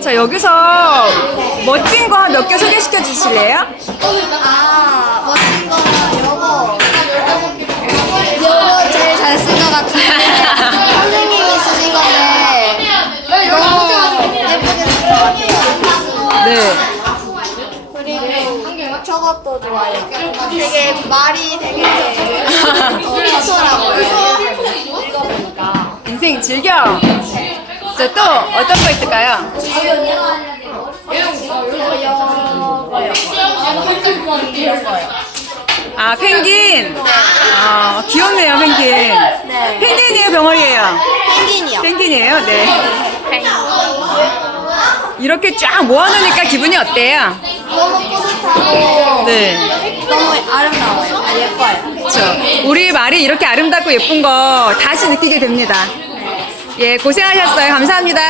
자, 여기서 멋진 거한몇개 소개시켜 주실래요? 아 멋진 거는 요거 요거 제일 잘 쓴 것 같은데 선생님이 쓰신 건데 너무 예쁘게 쓴것 같아요. 네. 그리고 저것도 좋아요. 되게 말이 되게 어. 읽어보니까. 인생 즐겨. 자, 또 어떤 거 있을까요? 아, 펭귄. 아, 귀엽네요, 펭귄. 네. 펭귄이에요, 병아리예요? 펭귄이요. 펭귄이에요? 네. 이렇게 쫙 모아놓으니까 기분이 어때요? 너무 뿌듯하고 네. 너무 아름다워요. 아, 예뻐요. 그렇죠. 우리 말이 이렇게 아름답고 예쁜 거 다시 느끼게 됩니다. 예, 고생하셨어요. 감사합니다.